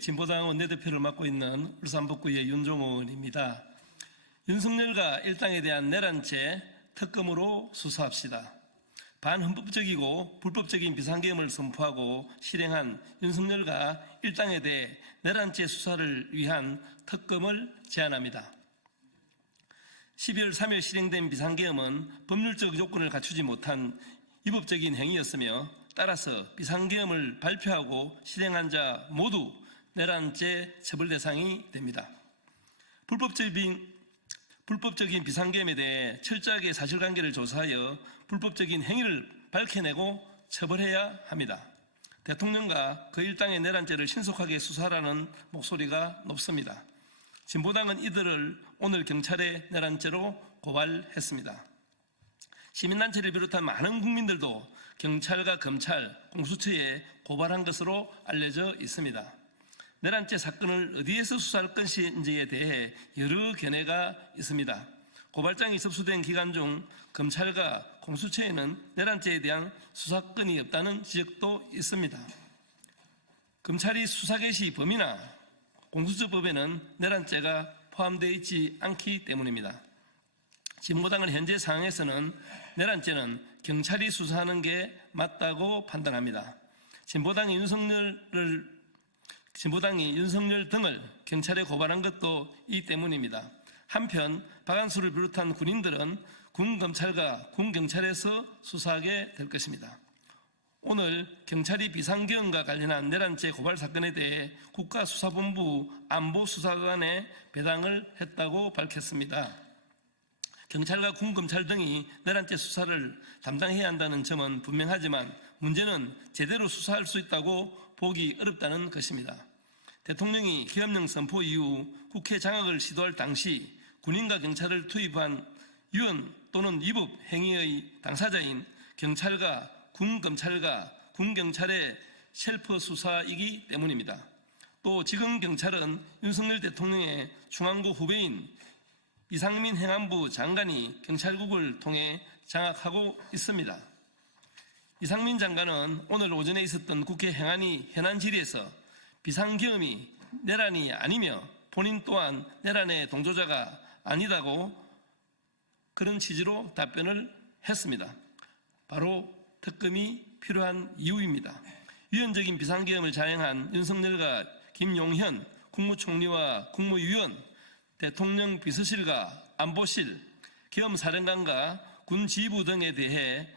진보당 원내대표를 맡고 있는 울산북구의 윤종호 의원입니다. 윤석열과 일당에 대한 내란죄 특검으로 수사합시다. 반헌법적이고 불법적인 비상계엄을 선포하고 실행한 윤석열과 일당에 대해 내란죄 수사를 위한 특검을 제안합니다. 12월 3일 실행된 비상계엄은 법률적 요건을 갖추지 못한 위법적인 행위였으며 따라서 비상계엄을 발표하고 실행한 자 모두 내란죄 처벌 대상이 됩니다. 불법적인 비상계엄에 대해 철저하게 사실관계를 조사하여 불법적인 행위를 밝혀내고 처벌해야 합니다. 대통령과 그 일당의 내란죄를 신속하게 수사하라는 목소리가 높습니다. 진보당은 이들을 오늘 경찰에 내란죄로 고발했습니다. 시민단체를 비롯한 많은 국민들도 경찰과 검찰, 공수처에 고발한 것으로 알려져 있습니다. 내란죄 사건을 어디에서 수사할 것인지에 대해 여러 견해가 있습니다. 고발장이 접수된 기간 중 검찰과 공수처에는 내란죄에 대한 수사권이 없다는 지적도 있습니다. 검찰이 수사 개시 범위나 공수처법에는 내란죄가 포함되어 있지 않기 때문입니다. 진보당은 현재 상황에서는 내란죄는 경찰이 수사하는 게 맞다고 판단합니다. 진보당이 윤석열 등을 경찰에 고발한 것도 이 때문입니다. 한편 박한수를 비롯한 군인들은 군검찰과 군경찰에서 수사하게 될 것입니다. 오늘 경찰이 비상계엄과 관련한 내란죄 고발 사건에 대해 국가수사본부 안보수사관에 배당을 했다고 밝혔습니다. 경찰과 군검찰 등이 내란죄 수사를 담당해야 한다는 점은 분명하지만 문제는 제대로 수사할 수 있다고 보기 어렵다는 것입니다. 대통령이 계엄령 선포 이후 국회 장악을 시도할 당시 군인과 경찰을 투입한 위헌 또는 위법 행위의 당사자인 경찰과 군검찰과 군경찰의 셀프 수사이기 때문입니다. 또 지금 경찰은 윤석열 대통령의 중앙부 후배인 이상민 행안부 장관이 경찰국을 통해 장악하고 있습니다. 이상민 장관은 오늘 오전에 있었던 국회 행안위 현안 질의에서 비상계엄이 내란이 아니며 본인 또한 내란의 동조자가 아니다고 그런 취지로 답변을 했습니다. 바로 특검이 필요한 이유입니다. 위헌적인 비상계엄을 자행한 윤석열과 김용현 국무총리와 국무위원, 대통령 비서실과 안보실, 계엄사령관과 군지휘부 등에 대해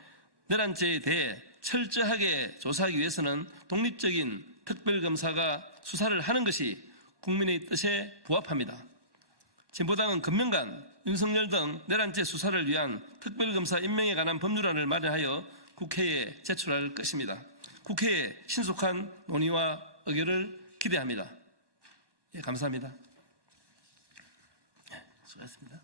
내란죄에 대해 철저하게 조사하기 위해서는 독립적인 특별검사가 수사를 하는 것이 국민의 뜻에 부합합니다. 진보당은 금명간 윤석열 등 내란죄 수사를 위한 특별검사 임명에 관한 법률안을 마련하여 국회에 제출할 것입니다. 국회의 신속한 논의와 의결을 기대합니다. 예, 감사합니다. 수고하셨습니다.